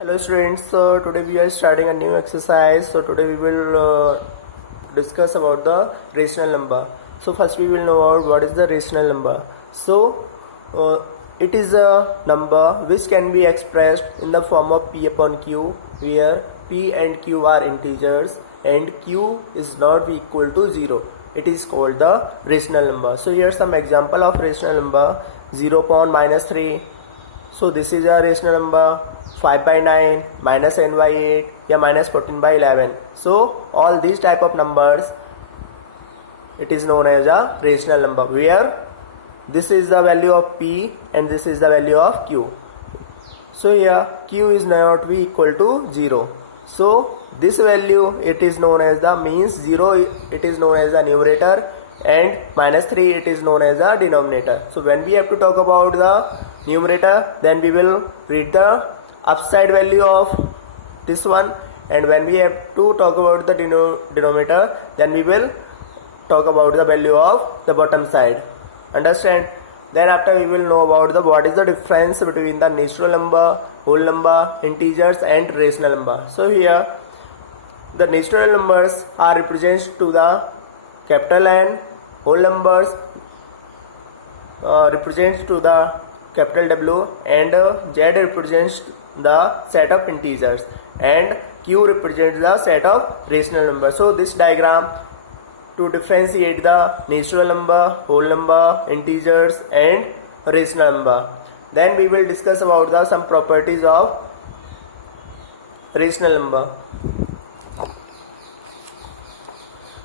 Hello students, today we are starting a new exercise. So today we will discuss about the rational number. So first we will know about what is the rational number. So it is a number which can be expressed in the form of p upon q, where p and q are integers and q is not equal to 0. It is called the rational number. So here some example of rational number: 0 upon minus 3. So this is a rational number. 5 by 9, minus n by 8, या minus 14 by 11. So all these type of numbers, it is known as a rational number, where this is the value of p and this is the value of q. So here q is not be equal to 0. So this value, it is known as the means 0, it is known as the numerator, and minus 3 it is known as the denominator. So when we have to talk about the numerator, then we will read the upside value of this one, and when we have to talk about the denominator, then we will talk about the value of the bottom side. Understand? Then after we will know about the what is the difference between the natural number, whole number, integers and rational number. So here the natural numbers are represented to the capital N, whole numbers represents to the capital W, and Z represents the set of integers, and Q represents the set of rational numbers. So this diagram to differentiate the natural number, whole number, integers and rational number. Then we will discuss about the some properties of rational number.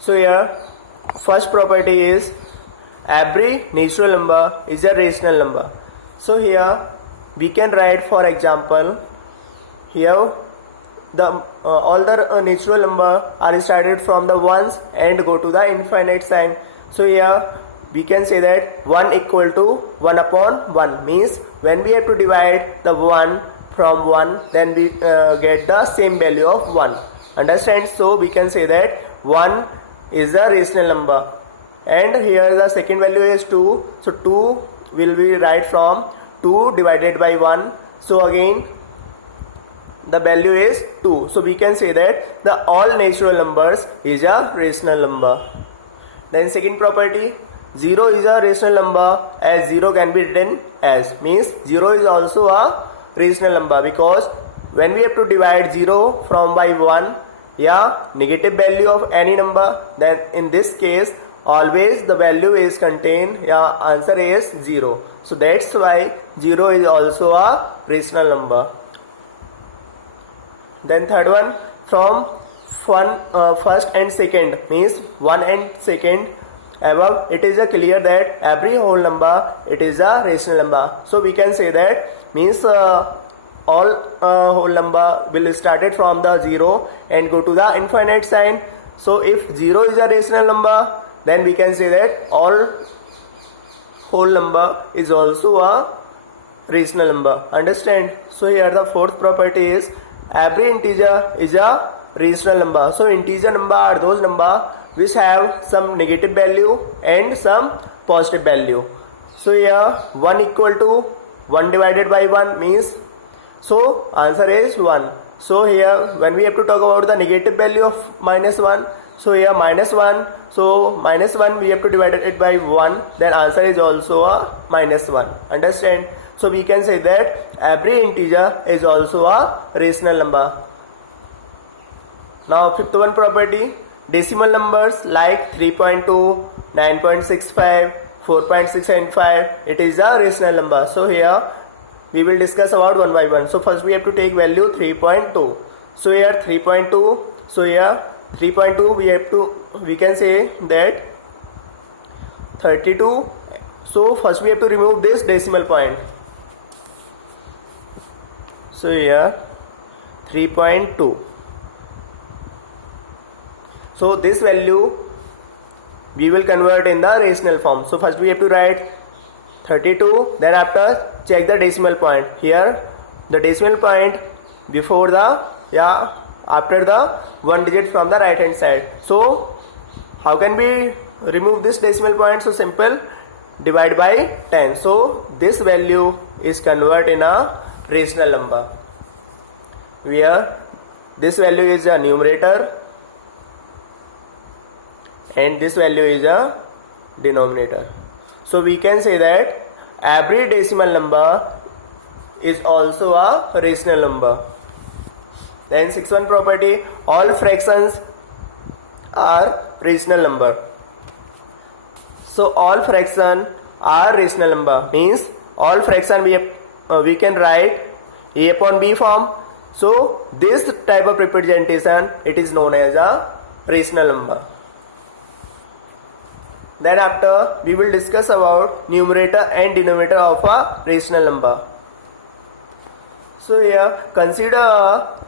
So here first property is every natural number is a rational number. So here we can write, for example, here the all the natural number are started from the ones and go to the infinite sign. So here we can say that 1 equal to 1 upon 1, means when we have to divide the 1 from 1, then we get the same value of 1. Understand? So we can say that 1 is a rational number, and here the second value is 2. So 2 will be write from 2 divided by 1. So again the value is 2. So we can say that the all natural numbers is a rational number. Then second property, 0 is a rational number, as 0 can be written as, means 0 is also a rational number, because when we have to divide 0 from by 1, negative value of any number, then in this case always the value is contained, answer is 0. So that's why 0 is also a rational number. Then third one, from first and second, means 1 and second above, it is a clear that every whole number it is a rational number. So we can say that means all whole number will started from the 0 and go to the infinite sign. So if 0 is a rational number, then we can say that all whole number is also a rational number. Understand? So here the fourth property is every integer is a rational number. So integer number are those number which have some negative value and some positive value. So here 1 equal to 1 divided by 1 means, so answer is 1. So here when we have to talk about the negative value of minus 1, so here minus 1, so minus 1 we have to divide it by 1, then answer is also a minus 1. Understand? So we can say that every integer is also a rational number. Now fifth one property, decimal numbers like 3.2, 9.65, 4.695, it is a rational number. So here we will discuss about one by one. So first we have to take value 3.2. So here 3.2, so here 3.2 we can say that 32. So first we have to remove this decimal point. So here 3.2. So this value we will convert in the rational form. So first we have to write 32, then after check the decimal point. Here the decimal point before the after the one digit from the right hand side. So how can we remove this decimal point? So simple, divide by 10. So this value is converted in a rational number. where this value is a numerator and this value is a denominator. So we can say that every decimal number is also a rational number. Then 6th property, all fractions are rational number. So all fraction are rational number means all fraction we can write a upon b form. So this type of representation, it is known as a rational number. Then after we will discuss about numerator and denominator of a rational number. So here consider a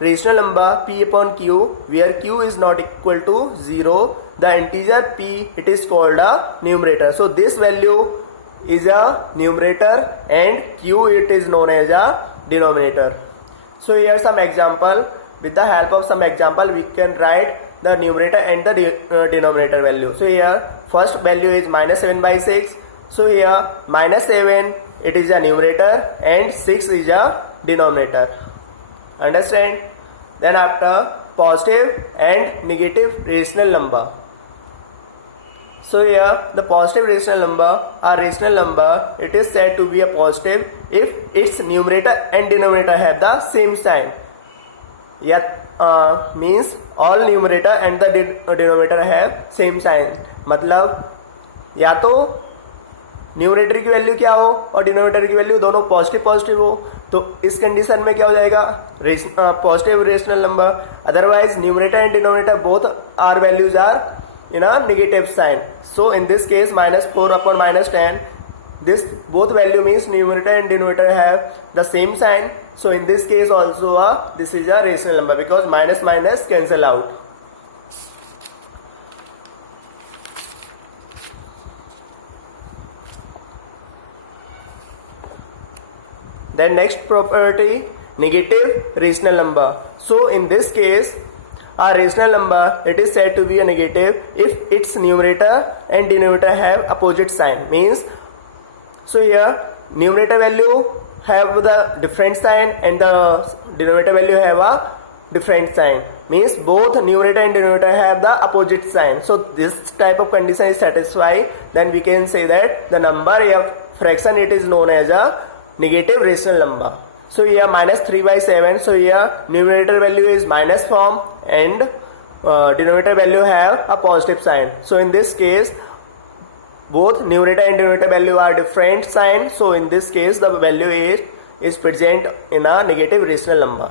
rational number p upon q where q is not equal to 0. The integer p, it is called a numerator. So this value is a numerator and q, it is known as a denominator. So here some example. With the help of some example we can write the numerator and the denominator value. So here first value is minus 7 by 6. So here minus 7, it is a numerator and 6 is a denominator. Understand? Then after positive and negative rational number. So here the positive rational number or rational number, it is said to be a positive if its numerator and denominator have the same sign. Yet means all numerator and the denominator have same sign. मतलब या तो numerator की value क्या हो और denominator की value दोनों positive हो, तो इस कंडीशन में क्या हो जाएगा, positive rational number. Otherwise numerator and denominator both are values are in a negative sign. So in this case minus 4 upon minus 10, this both value means numerator and denominator have the same sign. So in this case also this is a rational number because minus minus cancel out. Then next property, negative rational number. So in this case a rational number, it is said to be a negative if its numerator and denominator have opposite sign. Means, so here numerator value have the different sign and the denominator value have a different sign. Means both numerator and denominator have the opposite sign. So this type of condition is satisfied. Then we can say that the number of fraction, it is known as a negative rational number. So here minus 3 by 7. So here numerator value is minus form and denominator value have a positive sign. So in this case both numerator and denominator value are different sign. So in this case the value is present in a negative rational number.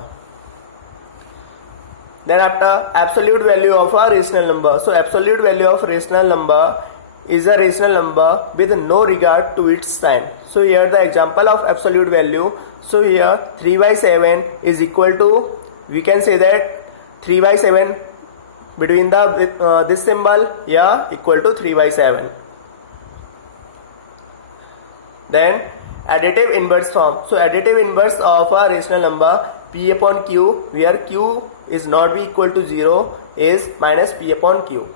Then after absolute value of a rational number. So absolute value of rational number is a rational number with no regard to its sign. So here the example of absolute value. So here 3 by 7 is equal to, we can say that 3 by 7 between the this symbol, equal to 3 by 7. Then additive inverse form. So additive inverse of a rational number p upon q, where q is not be equal to 0, is minus p upon q.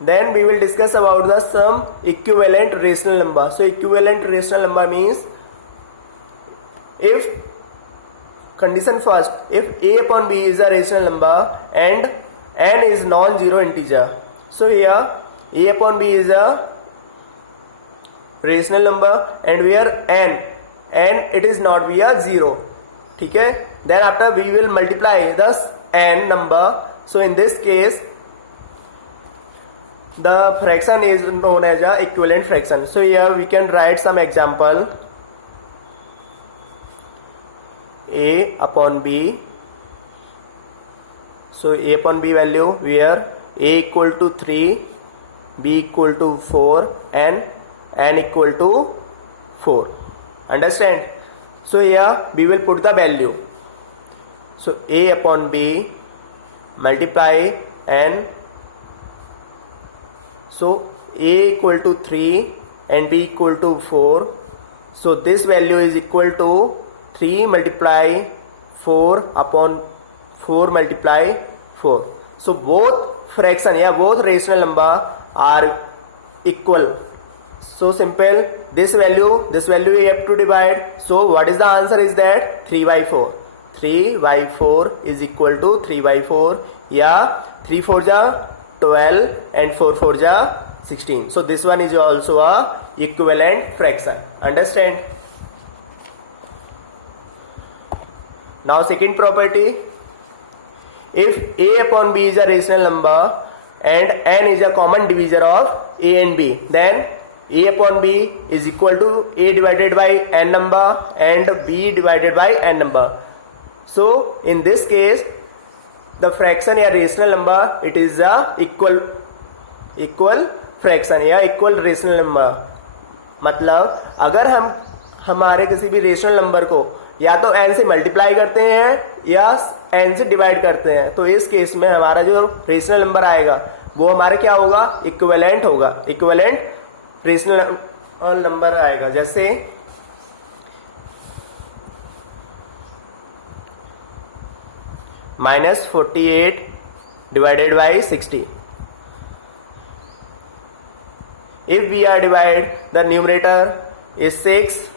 Then we will discuss about the some equivalent rational number. So equivalent rational number means, if condition first, if a upon b is a rational number and n is non-zero integer. So here a upon b is a rational number and where n it is not be a 0. Okay? Then after we will multiply the n number. So in this case the fraction is known as a equivalent fraction. So here we can write some example. A upon b. So a upon b value where a equal to 3, b equal to 4 and n equal to 4. Understand? So here we will put the value. So a upon b multiply n. So a equal to 3 and b equal to 4. So this value is equal to 3 multiply 4 upon 4 multiply 4. So both fraction, both rational number are equal. So simple, this value we have to divide. So what is the answer is that 3 by 4. 3 by 4 is equal to 3 by 4. Yeah, 3 4 ja 12 and 4 4 ja 16. So this one is also a equivalent fraction. Understand? Now second property, if a upon b is a rational number and n is a common divisor of a and b, then a upon b is equal to a divided by n number and b divided by n number. So in this case the fraction या rational number it is a equal fraction या equal rational number. मतलब अगर हम हमारे किसी भी rational number को या तो n से मल्टीप्लाई करते हैं या n से डिवाइड करते हैं, तो इस केस में हमारा जो रेशनल नंबर आएगा वो हमारे क्या होगा, इक्विवेलेंट होगा, इक्विवेलेंट रेशनल नंबर आएगा. जैसे -48 divided by 60. If we are divide, the numerator is 6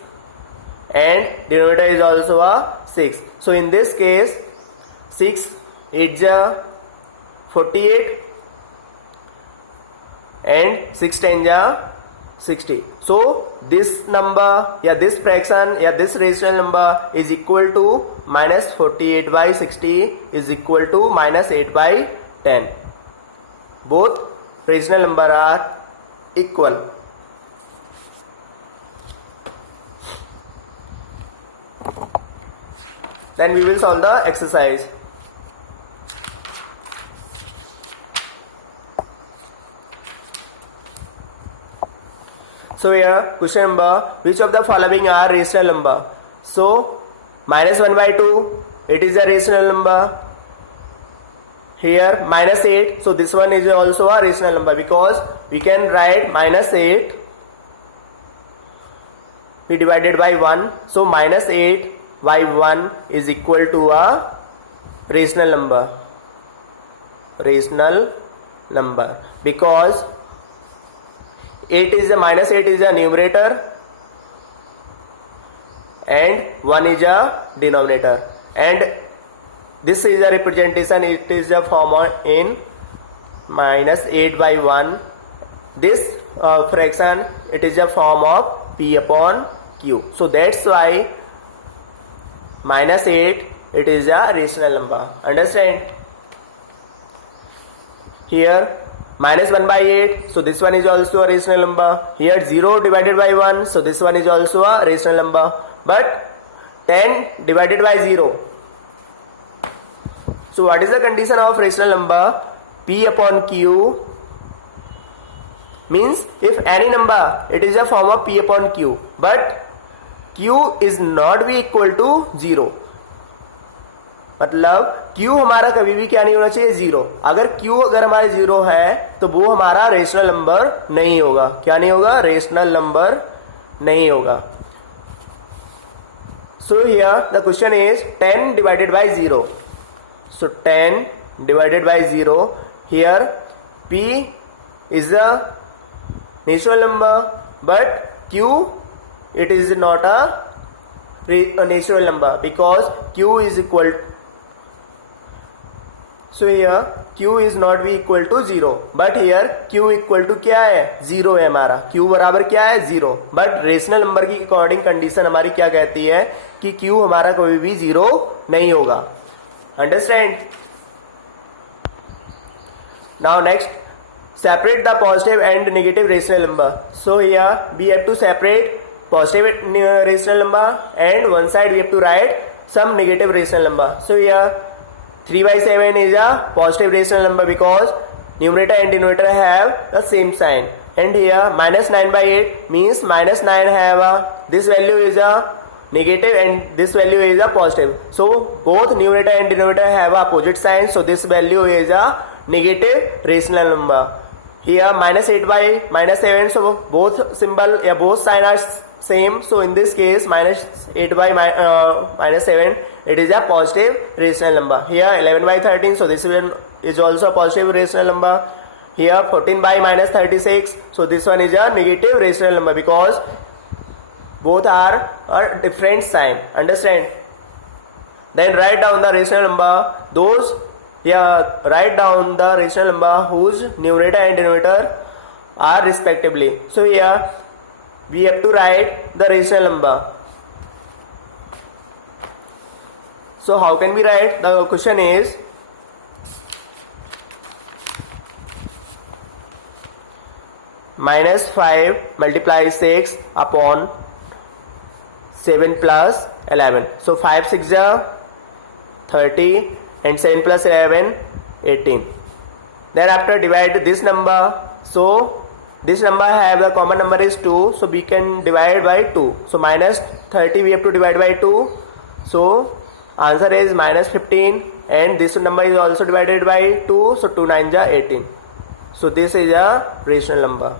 and denominator is also a 6. So in this case 6 8 ja 48 and 6 10 ja 60. So this number या this fraction या this rational number is equal to -48 by 60 is equal to -8 by 10. Both rational number are equal. Then we will solve the exercise. So here question number, which of the following are rational number? So -1 by 2 it is a rational number. Here -8, so this one is also a rational number because we can write -8 we divided by 1. So -8 by 1 is equal to a rational number. Rational number because -8 is a numerator and 1 is a denominator, and this is a representation, it is a form in -8 by 1. This fraction it is a form of p upon q. So that's why -8 it is a rational number. Understand? Here -1 by 8, so this one is also a rational number. Here 0 divided by 1, so this one is also a rational number. But 10 divided by 0, so what is the condition of rational number? P upon q means if any number it is a form of p upon q, but q is not be equal to 0. मतलब q हमारा कभी भी क्या नहीं होना चाहिए, 0. अगर q अगर हमारे 0 है तो वो हमारा रेशनल नंबर नहीं होगा. क्या नहीं होगा? रेशनल नंबर नहीं होगा. So here the question is 10 divided by 0. So 10 divided by 0. Here p is a natural number, but q it is not a natural number because q is equal. So here q is not be equal to 0, but here q equal to क्या है? 0 है हमारा. q बराबर क्या है? 0. But rational number की according condition हमारी क्या कहती है कि q हमारा कभी भी 0 नहीं होगा. Understand? Now next, separate the positive and negative rational number. So here we have to separate positive rational number and one side we have to write some negative rational number. So here 3 by 7 is a positive rational number because numerator and denominator have the same sign, and here -9 by 8 means -9 have a, this value is a negative and this value is a positive. So both numerator and denominator have a opposite sign, so this value is a negative rational number. Here -8 by -7, so both symbol या both sign are same. So in this case -8 by -7 it is a positive rational number. Here 11 by 13, so this one is also a positive rational number. here 14 by minus 36. So this one is a negative rational number because both are a different sign. Understand? Then write down the rational number. Write down the rational number whose numerator and denominator are respectively. So here we have to write the rational number. So how can we write? The question is minus 5 multiply 6 upon 7 plus 11. So 5 6 are 30 and 7 plus 11 18. Then after divide this number. So this number have the common number is 2. So we can divide by 2. So minus 30 we have to divide by 2. So answer is minus 15 and this number is also divided by 2. So 2 9 are 18. So this is a rational number.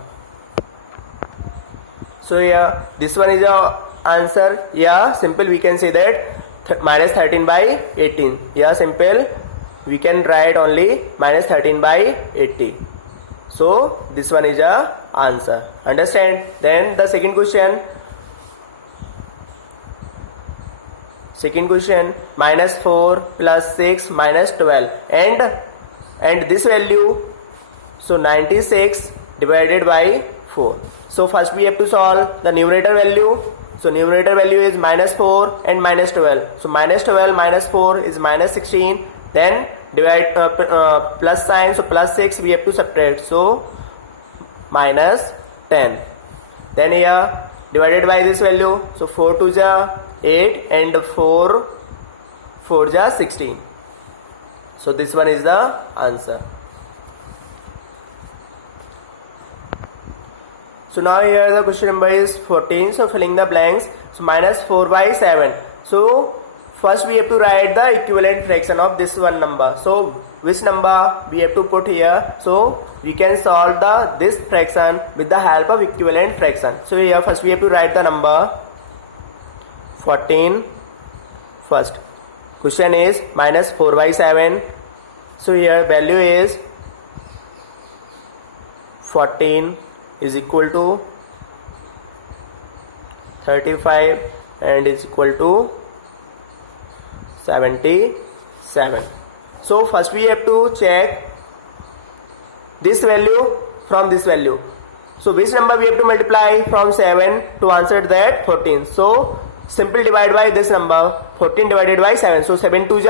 So yeah, this one is a answer. Yeah, simple we can say that minus 13 by 18. Yeah, simple we can write only minus 13 by 80. So this one is a answer. Understand? Then the second question minus 4 plus 6 minus 12 and this value. So 96 divided by 4. So first we have to solve the numerator value. So numerator value is minus 4 and minus 12. So minus 12 minus 4 is minus 16. Then divide plus sign. So plus 6 we have to subtract. So minus 10. Then here divided by this value. So 4 2 is 8 and 4 4 is 16. So this one is the answer. So now here the question number is 14. So filling the blanks. So minus 4 by 7. So first we have to write the equivalent fraction of this one number. So which number we have to put here? So we can solve this fraction with the help of equivalent fraction. So here first we have to write the number 14 first. Question is minus 4 by 7. So here value is 14 is equal to 35 and is equal to 77. So first we have to check this value from this value. So which number we have to multiply from 7 to answer that 14. So simple divide by this number 14 divided by 7. So 7 2 is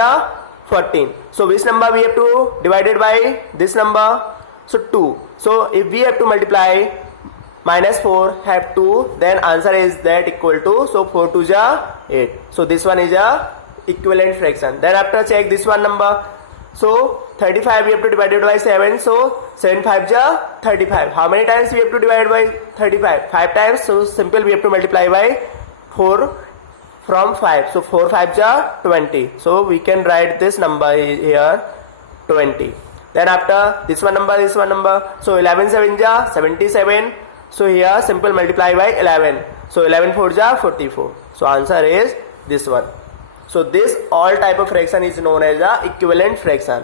14. So which number we have to divided by this number? So 2. So if we have to multiply minus 4 have 2, then answer is that equal to, so 4 2 is 8. So this one is a equivalent fraction. Then after check this one number. So 35 we have to divide it by 7. So 7 5 is 35. How many times we have to divide by 35? 5 times. So simple we have to multiply by 4 from 5. So 4 5 is 20. So we can write this number here 20. Then after this one number. So 11 7 is 77. So here simple multiply by 11. So 11 4 is 44. So answer is this one. So this all type of fraction is known as a equivalent fraction.